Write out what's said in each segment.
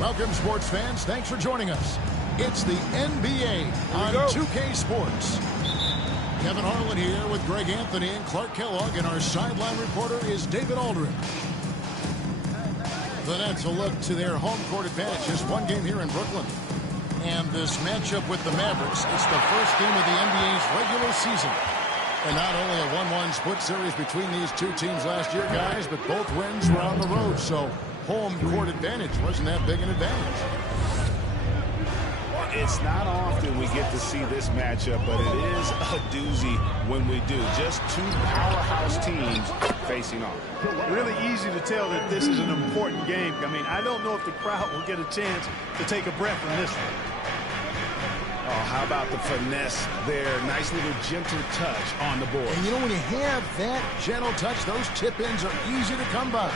Welcome, sports fans. Thanks for joining us. It's the NBA on 2K Sports. Kevin Harlan here with Greg Anthony and Clark Kellogg, and our sideline reporter is David Aldridge. The Nets will look to their home court advantage. Just one game here in Brooklyn. And this matchup with the Mavericks, it's the first game of the NBA's regular season. And not only a 1-1 split series between these two teams last year, guys, but both wins were on the road, so home court advantage wasn't that big an advantage. It's not often we get to see this matchup, but it is a doozy when we do. Just two powerhouse teams facing off. Really easy to tell that this is an important game. I mean, I don't know if the crowd will get a chance to take a breath in this one. Oh, how about the finesse there? Nice little gentle touch on the board. And you know, when you have that gentle touch, those tip-ins are easy to come by.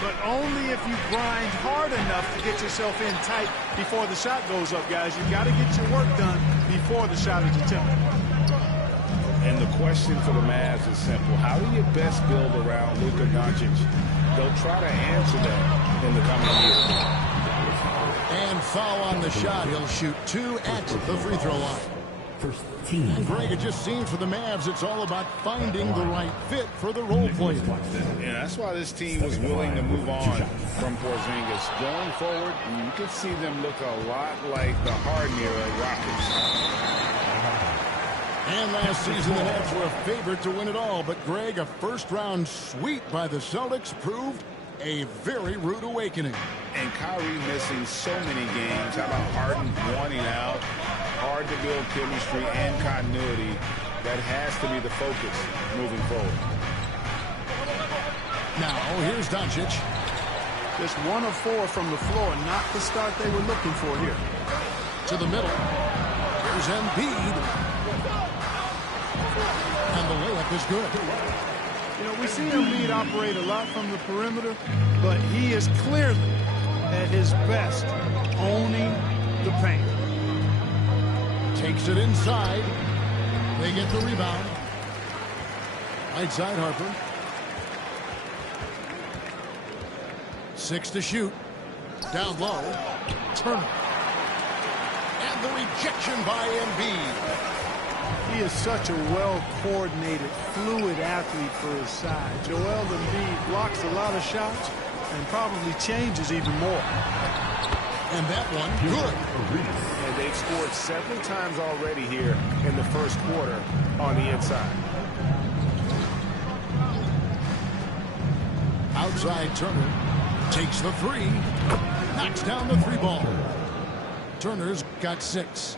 But only if you grind hard enough to get yourself in tight before the shot goes up, guys. You've got to get your work done before the shot is attempted. And the question for the Mavs is simple. How do you best build around Luka Doncic? They'll try to answer that in the coming years. And foul on the shot. He'll shoot 2 at the free throw line. First team. Greg, it just seems for the Mavs it's all about finding the right fit for the role player. Yeah, that's why this team was willing to move on from Porzingis. Going forward, you can see them look a lot like the Harden-era Rockets. And last season the Nets were a favorite to win it all, but Greg, a first-round sweep by the Celtics proved a very rude awakening. And Kyrie missing so many games. How about Harden wanting out? Hard to build chemistry and continuity. That has to be the focus moving forward. Now, here's Doncic. Just 1 of 4 from the floor, not the start they were looking for here. To the middle. Here's Embiid. And the layup is good. You know, we see Embiid operate a lot from the perimeter, but he is clearly at his best owning the paint. Takes it inside. They get the rebound. Right side, Harper. 6 to shoot. Down low. Turner. And the rejection by Embiid. He is such a well-coordinated, fluid athlete for his size. Joel Embiid blocks a lot of shots and probably changes even more. And that one, good. And they've scored several times already here in the first quarter on the inside. Outside, Turner takes the 3. Knocks down the 3 ball. Turner's got 6.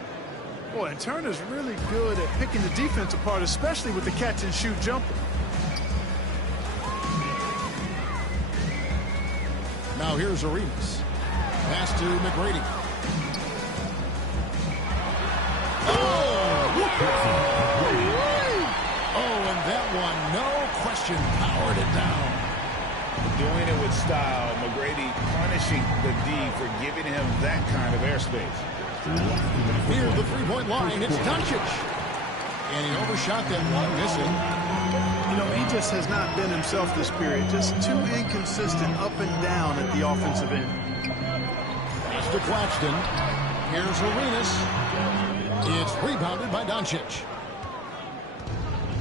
Boy, and Turner's really good at picking the defense apart, especially with the catch-and-shoot jumper. Now here's Arenas. Pass to McGrady. Oh, and that one, no question, powered it down. Doing it with style. McGrady punishing the D for giving him that kind of airspace. Near the three-point line, it's Doncic. And he overshot that one, missing. You know, he just has not been himself this period. Just too inconsistent up and down at the offensive end. Pass to Claxton. Here's Arenas. It's rebounded by Doncic.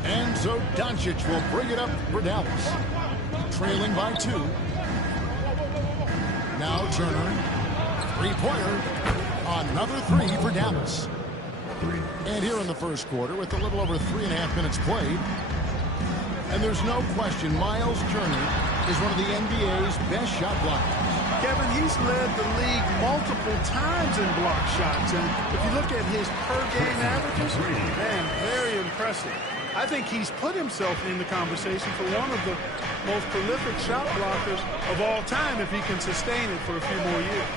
And so Doncic will bring it up for Dallas. Trailing by 2. Now Turner. Three-pointer. Another 3 for Dallas. And here in the first quarter with a little over 3.5 minutes played. And there's no question Miles Turner is one of the NBA's best shot blockers. Kevin, he's led the league multiple times in block shots. And if you look at his per-game averages, man, very impressive. I think he's put himself in the conversation for one of the most prolific shot blockers of all time if he can sustain it for a few more years.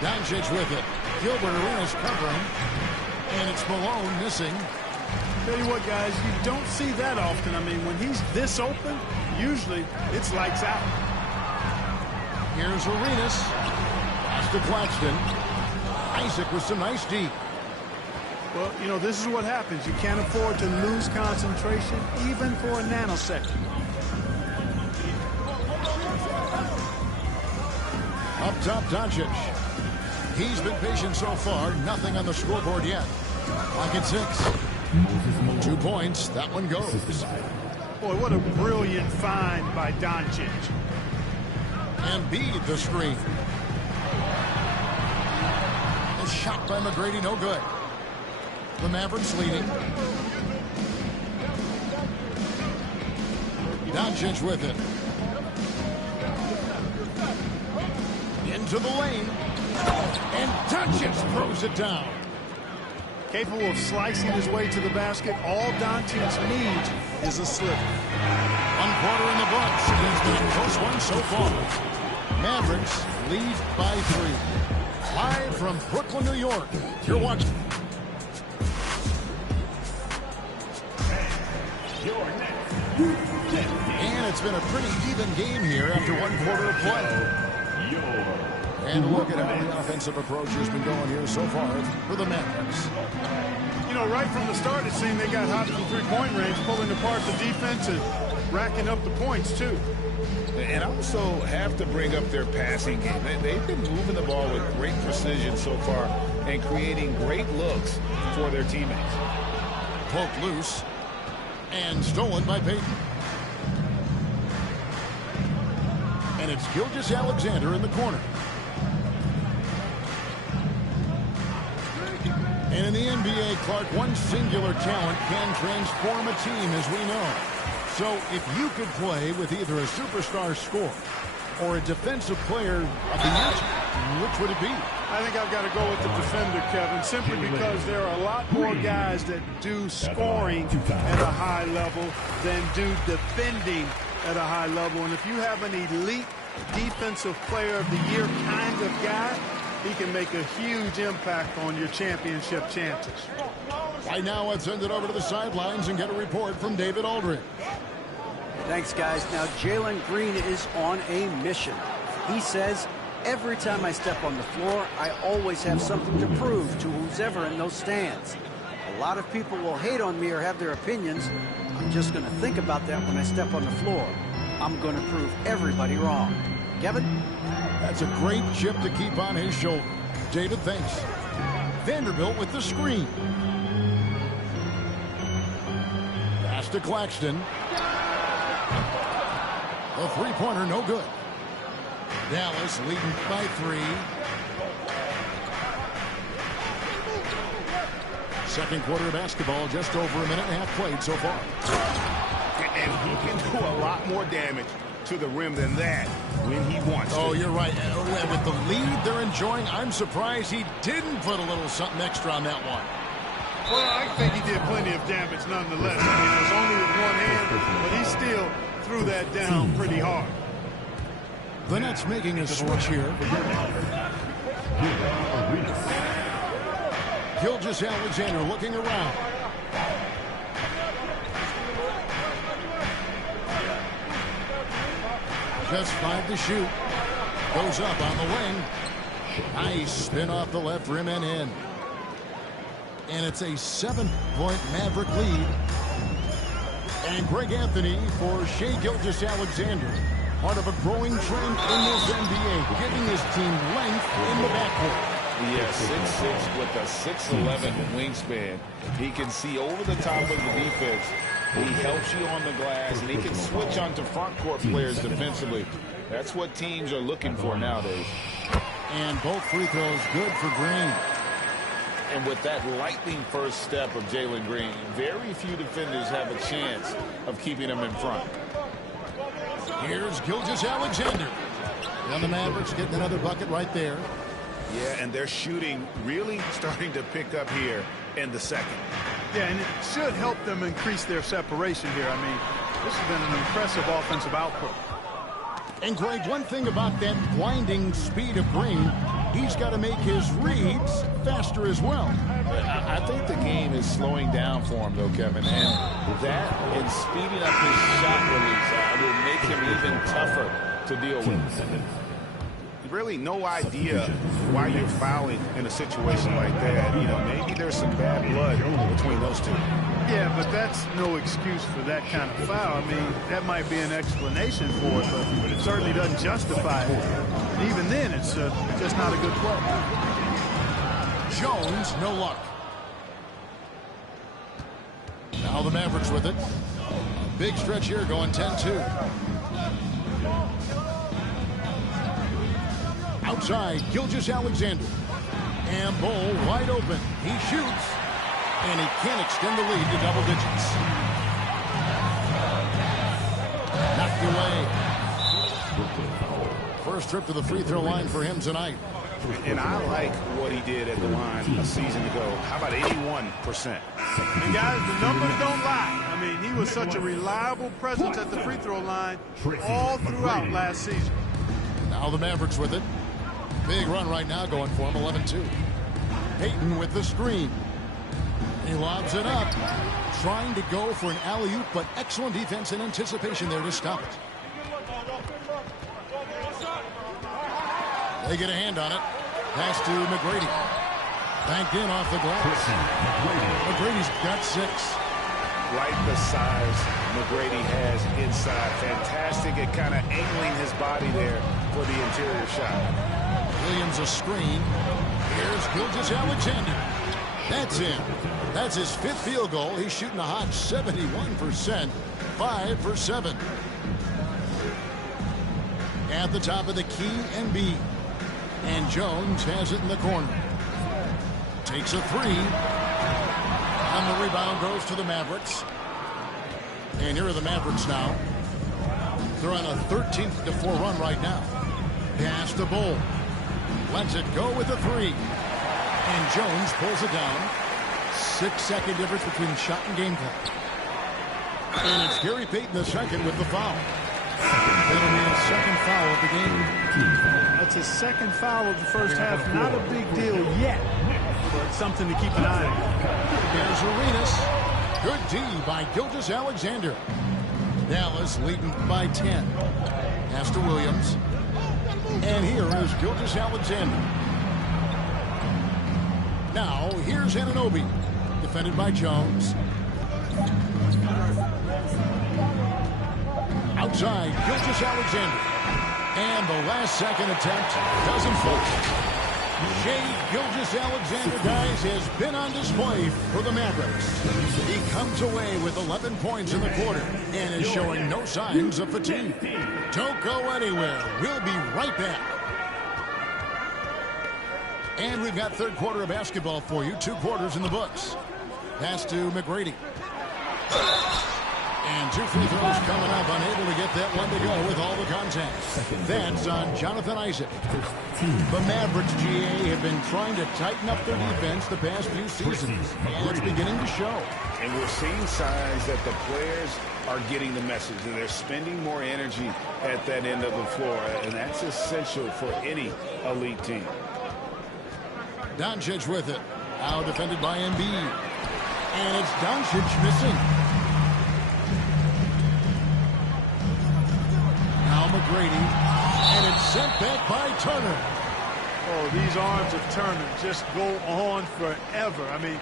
Doncic with it. Gilbert Arenas covering. And it's Malone missing. Tell you what, guys, you don't see that often. I mean, when he's this open, usually it's lights out. Here's Arenas. Pass to Claxton. Isaac with some nice D. Well, you know, this is what happens. You can't afford to lose concentration even for a nanosecond. Up top, Doncic. He's been patient so far. Nothing on the scoreboard yet. Clock at 6. 2 points. That one goes. Boy, what a brilliant find by Doncic. Embiid the screen. A shot by McGrady, no good. The Mavericks leading. Doncic with it. Into the lane. And Doncic throws it down. Capable of slicing his way to the basket. All Doncic needs is a slip. 1 quarter in the books. It's been a close one so far. Mavericks lead by 3. Live from Brooklyn, New York. You're watching. And it's been a pretty even game here after 1 quarter of play. And look at how the offensive approach has been going here so far for the Mavericks. You know, right from the start, it seemed they got hot from three-point range, pulling apart the defense and racking up the points, too. And also have to bring up their passing game. They've been moving the ball with great precision so far and creating great looks for their teammates. Poked loose and stolen by Payton. And it's Gilgeous-Alexander in the corner. And in the NBA, Clark, one singular talent can transform a team, as we know. So if you could play with either a superstar scorer or a defensive player of the year, which would it be? I think I've got to go with the defender, Kevin, simply because there are a lot more guys that do scoring at a high level than do defending at a high level. And if you have an elite defensive player of the year kind of guy, he can make a huge impact on your championship chances. Right now, let's send it over to the sidelines and get a report from David Aldridge. Thanks, guys. Now, Jalen Green is on a mission. He says, every time I step on the floor, I always have something to prove to who's ever in those stands. A lot of people will hate on me or have their opinions. I'm just going to think about that when I step on the floor. I'm going to prove everybody wrong. Kevin? That's a great chip to keep on his shoulder. David, thanks. Vanderbilt with the screen. Pass to Claxton. The three-pointer, no good. Dallas leading by 3. Second quarter of basketball, just over a minute and a half played so far. And he can do a lot more damage to the rim than that when he wants to. Oh, you're right. With the lead they're enjoying, I'm surprised he didn't put a little something extra on that one. Well, I think he did plenty of damage nonetheless. I mean, it was only with one hand, but he still threw that down pretty hard. The Nets making a switch here. Gilgeous-Alexander looking around. Just 5 to shoot. Goes up on the wing. Nice spin off the left rim and in. And it's a 7-point Maverick lead. And Greg Anthony for Shai Gilgeous-Alexander. Part of a growing trend in this NBA, giving his team length in the backcourt. Yes, 6'6" with a 6'11" wingspan. He can see over the top of the defense. He helps you on the glass, and he can switch onto front court players defensively. That's what teams are looking for nowadays. And both free throws good for Green. And with that lightning first step of Jalen Green, very few defenders have a chance of keeping him in front. Here's Gilgeous-Alexander. And the Mavericks getting another bucket right there. Yeah, and their shooting really starting to pick up here in the second. Yeah, and it should help them increase their separation here. I mean, this has been an impressive offensive output. And, Greg, one thing about that blinding speed of Green, he's got to make his reads faster as well. I think the game is slowing down for him, though, Kevin. And that and speeding up his shot release will make him even tougher to deal with. Really no idea why you're fouling in a situation like that. You know, maybe there's some bad blood between those two. Yeah, but that's no excuse for that kind of foul. I mean, that might be an explanation for it, but it certainly doesn't justify it. And even then, it's just not a good play. Jones, no luck. Now the Mavericks with it. A big stretch here going 10-2. Outside, Gilgeous-Alexander. And Bol wide open. He shoots. And he can't extend the lead to double digits. Knocked away. First trip to the free throw line for him tonight. And I like what he did at the line a season ago. How about 81%? And guys, the numbers don't lie. I mean, he was such a reliable presence at the free throw line all throughout last season. Now the Mavericks with it. Big run right now going for him, 11-2. Payton with the screen. He lobs it up. Trying to go for an alley-oop, but excellent defense and anticipation there to stop it. They get a hand on it. Pass to McGrady. Banked in off the glass. McGrady's got 6. Like the size McGrady has inside. Fantastic at kind of angling his body there for the interior shot. Williams a screen. Here's Gilgeous-Alexander. That's in. That's his 5th field goal. He's shooting a hot 71%. 5 for 7. At the top of the key, Embiid. And Jones has it in the corner. Takes a 3. And the rebound goes to the Mavericks. And here are the Mavericks now. They're on a 13-4 run right now. Pass to Bol. Lets it go with a 3. And Jones pulls it down. 6-second difference between shot and game clock. And it's Gary Payton II with the foul. That'll be his 2nd foul of the game. That's his 2nd foul of the first half. Not a big deal yet, but something to keep an eye on. Here's Arenas. Good D by Gilgeous-Alexander. Dallas leading by 10. Pass to Williams. And here is Gilgeous-Alexander. Now, here's Anunoby. Defended by Jones. Outside, Gilgeous-Alexander. And the last-second attempt doesn't fall. Shai Gilgeous-Alexander, guys, has been on display for the Mavericks. He comes away with 11 points in the quarter and is showing no signs of fatigue. Don't go anywhere. We'll be right back. And we've got 3rd quarter of basketball for you. 2 quarters in the books. Pass to McGrady. And 2 free throws coming up. Unable to get that one to go with all the contact. That's on Jonathan Isaac. The Mavericks, GA, have been trying to tighten up their defense the past few seasons. And it's beginning to show. And we're seeing signs that the players are getting the message. And they're spending more energy at that end of the floor. And that's essential for any elite team. Doncic with it. Now defended by Embiid. And it's Doncic missing. Now McGrady. And it's sent back by Turner. Oh, these arms of Turner just go on forever. I mean,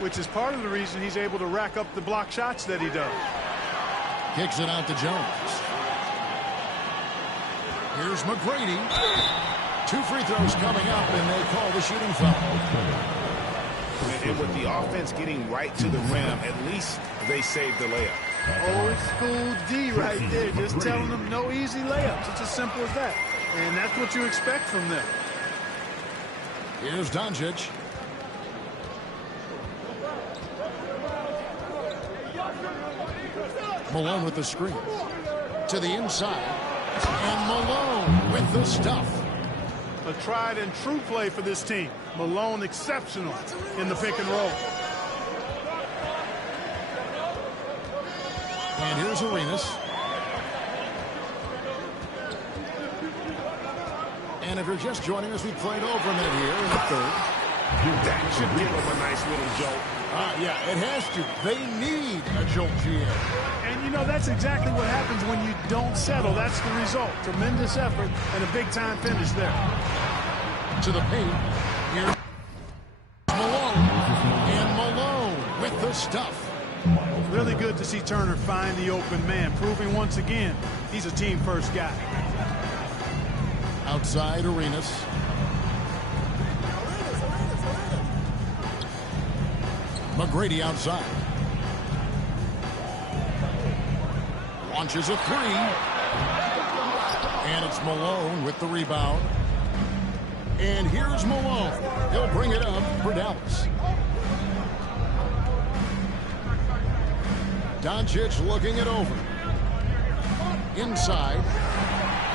which is part of the reason he's able to rack up the block shots that he does. Kicks it out to Jones. Here's McGrady. 2 free throws coming up, and they call the shooting foul. And with the offense getting right to the rim, at least they saved the layup. Old school D right there, just telling them no easy layups. It's as simple as that. And that's what you expect from them. Here's Doncic. Malone with the screen. To the inside. And Malone with the stuff. A tried and true play for this team. Malone exceptional in the pick and roll. And here's Arenas. And if you're just joining us, we played over a minute here in the third. That should give them a nice little jolt. Yeah, it has to. They need a jolt, GM. And, you know, that's exactly what happens when you don't settle. That's the result. Tremendous effort and a big-time finish there. To the paint. Here's Malone. And Malone with the stuff. Really good to see Turner find the open man, proving once again he's a team-first guy. Outside Arenas. McGrady outside. Launches a three. And it's Malone with the rebound. And here's Malone. He'll bring it up for Dallas. Doncic looking it over. Inside.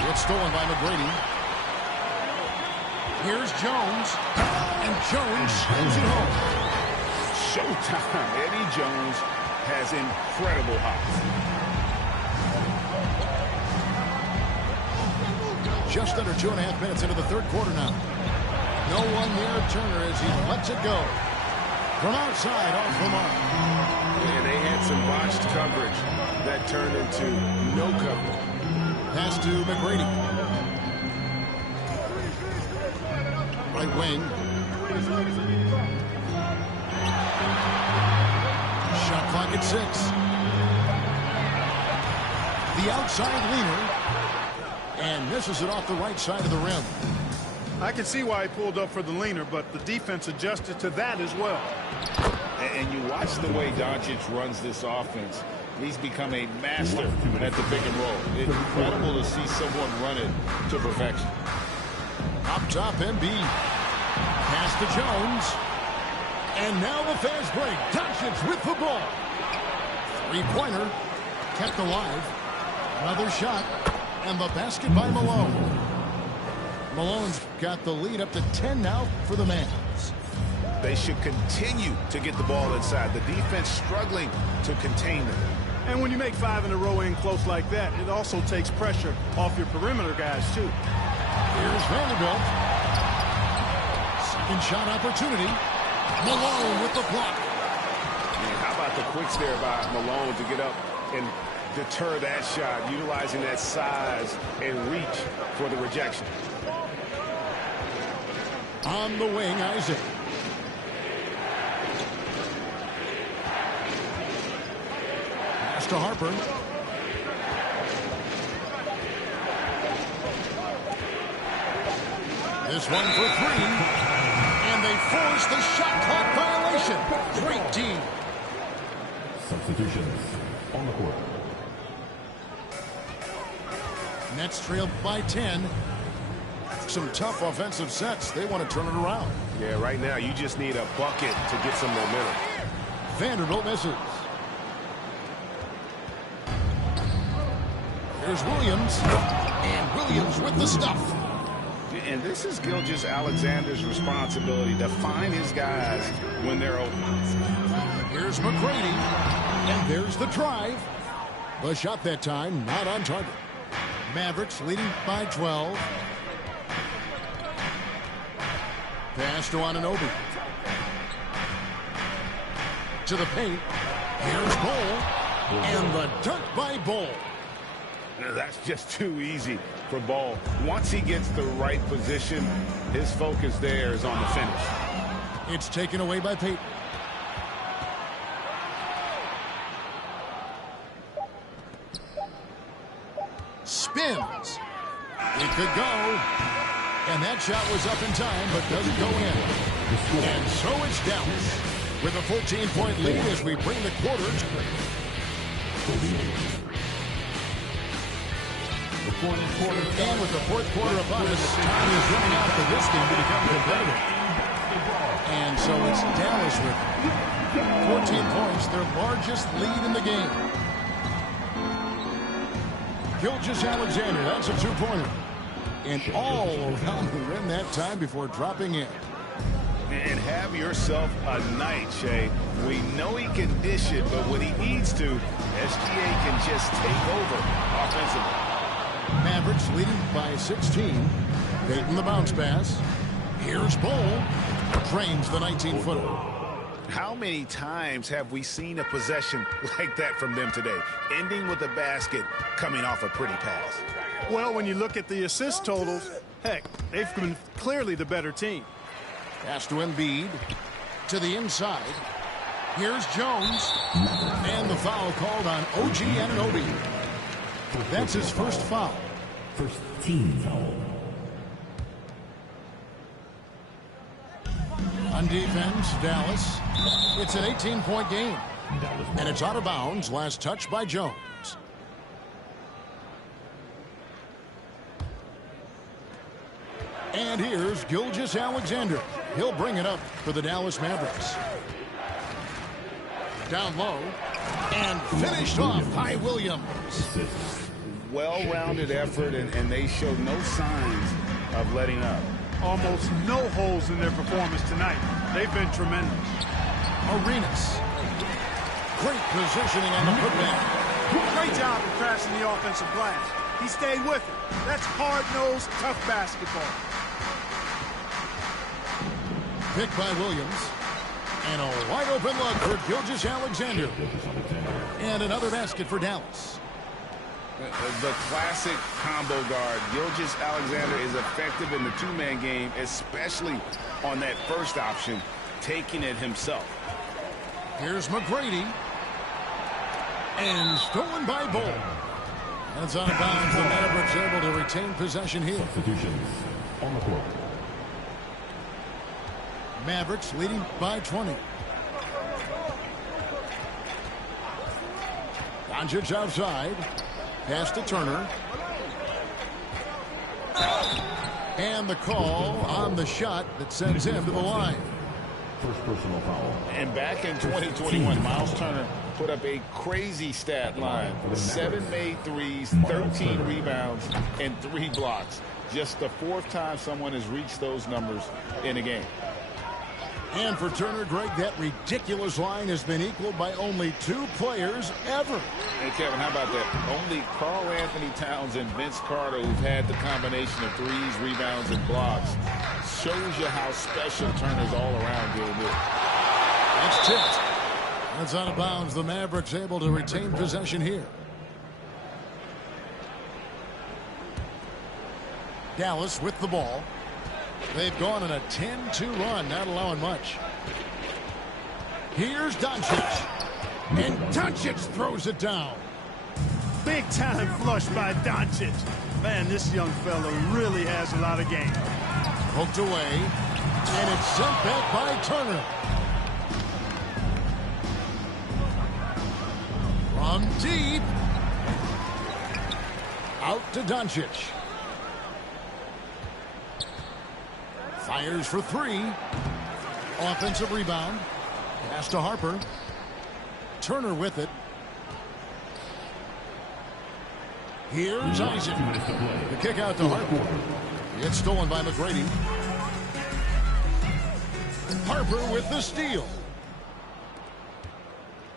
It's stolen by McGrady. Here's Jones. And Jones sends it home. Showtime. Eddie Jones has incredible hops. Just under 2.5 minutes into the third quarter now. No one near Turner as he lets it go. From outside off the mark. And they had some botched coverage that turned into no coverage. Pass to McGrady. Right wing. Shot clock at 6. The outside leaner. And misses it off the right side of the rim. I can see why he pulled up for the leaner, but the defense adjusted to that as well. And you watch the way Doncic runs this offense. He's become a master at the pick and roll. Incredible to see someone run it to perfection. Up top, Embiid. Pass to Jones. And now the fast break. Doncic with the ball. Three-pointer. Kept alive. Another shot. And the basket by Malone. Malone's got the lead up to 10 now for the Mavs. They should continue to get the ball inside. The defense struggling to contain them. And when you make 5 in a row in close like that, it also takes pressure off your perimeter guys, too. Here's Vanderbilt. Second shot opportunity. Malone with the block. And how about the quicks there by Malone to get up and deter that shot, utilizing that size and reach for the rejection. On the wing, Isaac. Pass to Harper. This one for 3. And they force the shot clock violation. Great team. Substitutions on the court. Nets trailed by 10. Some tough offensive sets. They want to turn it around. Yeah, right now you just need a bucket to get some momentum. Vanderbilt misses. Here's Williams. And Williams with the stuff. And this is Gilgeous-Alexander's responsibility to find his guys when they're open. Here's McGrady. And there's the drive. The shot that time not on target. Mavericks leading by 12. Pass to Anunoby. To the paint. Here's Bol. And the dunk by Bol. That's just too easy for Bol. Once he gets the right position, his focus there is on the finish. It's taken away by Payton. Spins. It could go. And that shot was up in time, but doesn't go in. And so it's Dallas with a 14-point lead as we bring the quarters. And with the fourth quarter upon us, time is running out for this game to become competitive. And so it's Dallas with 14 points, their largest lead in the game. Gilgeous-Alexander, that's a two-pointer. And all around the rim that time before dropping in. And have yourself a night, Shea. We know he can dish it, but when he needs to, SGA can just take over offensively. Mavericks leading by 16. Payton the bounce pass. Here's Bol. Drains the 19-footer. How many times have we seen a possession like that from them today? Ending with a basket, coming off a pretty pass. Well, when you look at the assist totals, heck, they've been clearly the better team. Pass to Embiid. To the inside. Here's Jones. And the foul called on OG Anunoby. That's his first foul. First team foul. On defense, Dallas. It's an 18-point game. And it's out of bounds. Last touch by Jones. And here's Gilgeous-Alexander. He'll bring it up for the Dallas Mavericks. Down low. And finished off by Williams. Well-rounded effort, and they show no signs of letting up. Almost no holes in their performance tonight. They've been tremendous. Arenas. Great positioning on the putback. Great job of crashing the offensive glass. He stayed with it. That's hard-nosed, tough basketball. Picked by Williams. And a wide-open look for Gilgeous-Alexander. And another basket for Dallas. The classic combo guard. Gilgeous-Alexander is effective in the two-man game, especially on that first option, taking it himself. Here's McGrady. And stolen by Bol. And it's out of bounds. The Mavericks able to retain possession here. Substitutions on the court. Mavericks leading by 20. Doncic outside. Pass to Turner. And the call on the shot that sends him to the line. First personal foul. And back in 2021, Miles Turner put up a crazy stat line. 7 made threes, 13 rebounds, and 3 blocks. Just the 4th time someone has reached those numbers in a game. And for Turner, Greg, that ridiculous line has been equaled by only 2 players ever. Hey, Kevin, how about that? Only Karl Anthony Towns and Vince Carter, who've had the combination of threes, rebounds, and blocks. Shows you how special Turner's all around doing this. It's tipped. That's out of bounds. The Mavericks able to retain possession here. Dallas with the ball. They've gone on a 10-2 run, not allowing much. Here's Doncic. And Doncic throws it down. Big time flush by Doncic. Man, this young fella really has a lot of game. Poked away. And it's sent back by Turner. From deep. Out to Doncic. Fires for 3. Offensive rebound. Pass to Harper. Turner with it. Here's Isaac. The kick out to Harper. It's stolen by McGrady. Harper with the steal.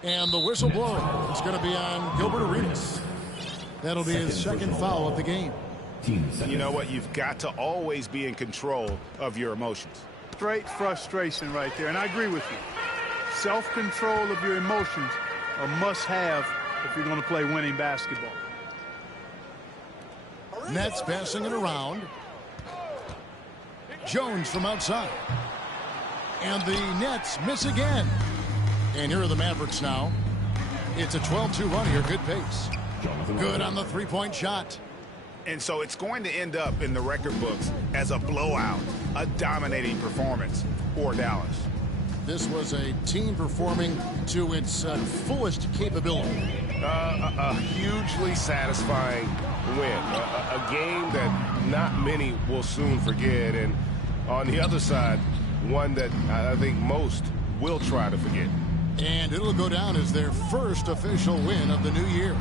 And the whistle blowing. It's going to be on Gilbert Arenas. That'll be his second foul of the game. You know what? You've got to always be in control of your emotions. Straight frustration right there, and I agree with you. Self-control of your emotions a must-have if you're going to play winning basketball. Nets passing it around. Jones from outside. And the Nets miss again. And here are the Mavericks now. It's a 12-2 run here. Good pace. Good on the three-point shot. And so it's going to end up in the record books as a blowout, a dominating performance for Dallas. This was a team performing to its fullest capability. A hugely satisfying win. A game that not many will soon forget. And on the other side, one that I think most will try to forget. And it'll go down as their first official win of the new year.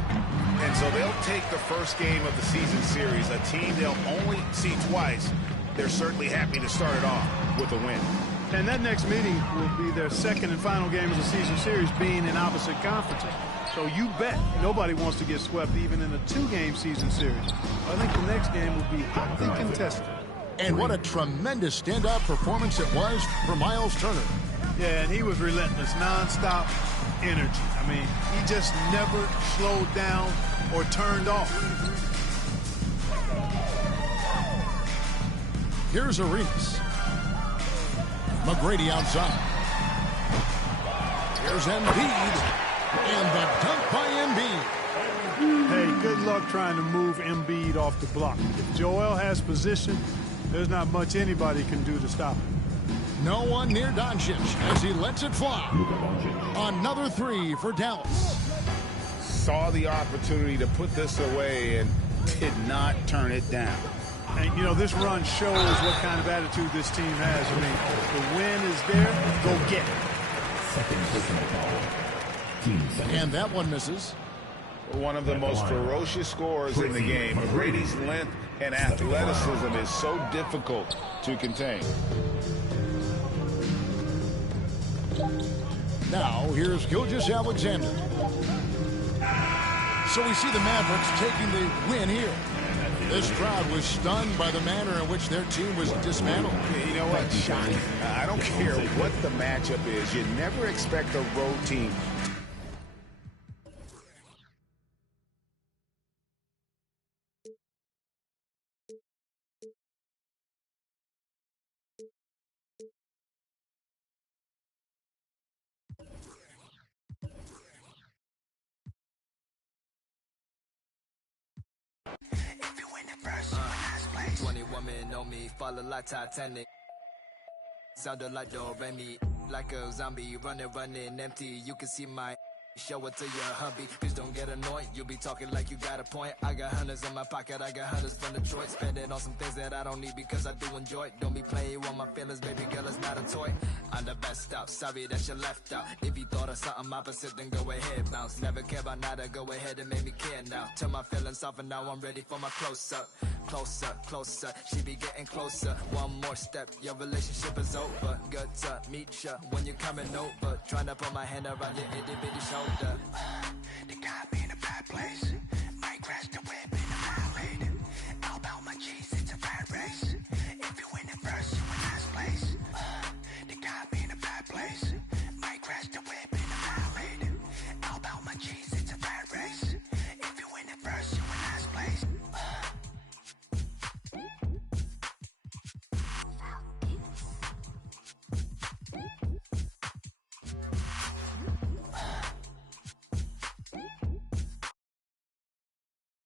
And so they'll take the first game of the season series, a team they'll only see twice. They're certainly happy to start it off with a win. And that next meeting will be their second and final game of the season series, being in opposite conferences. So you bet nobody wants to get swept even in a 2-game season series. I think the next game will be hotly contested. And what a tremendous standout performance it was for Miles Turner. Yeah, and he was relentless, nonstop energy. I mean, he just never slowed down or turned off. Here's Arenas. McGrady outside. Here's Embiid. And the dunk by Embiid. Hey, good luck trying to move Embiid off the block. If Joel has position, there's not much anybody can do to stop him. No one near Doncic as he lets it fly. Another three for Dallas. Saw the opportunity to put this away and did not turn it down. And, you know, this run shows what kind of attitude this team has. I mean, the win is there, go get it. Second personal foul. Team second. And that one misses. One of the most ferocious scorers in the game. McGrady's length and athleticism is so difficult to contain. Now, here's Gilgeous-Alexander. So we see the Mavericks taking the win here. This crowd was stunned by the manner in which their team was dismantled. You know what? Shocking. I don't care what the matchup is. You never expect a road team. If you win the first, last place. 20 women know me, follow like Titanic. Sounded like Do Re Mi, like a zombie, running empty. You can see my show it to your hubby. Please don't get annoyed. You be talking like you got a point. I got hundreds in my pocket. I got hundreds from Detroit. Spend it on some things that I don't need because I do enjoy it. Don't be playing with my feelings, baby girl. It's not a toy. I'm the best out. Sorry that you left out. If you thought of something opposite, then go ahead, bounce. Never care about nada. Go ahead and make me care now. Turn my feelings off and now I'm ready for my close up. Closer, closer. She be getting closer. One more step. Your relationship is over. Good to meet ya when you're coming over. Trying to put my hand around your itty bitty shoulder. They got me in a bad place. Might crash the wheel.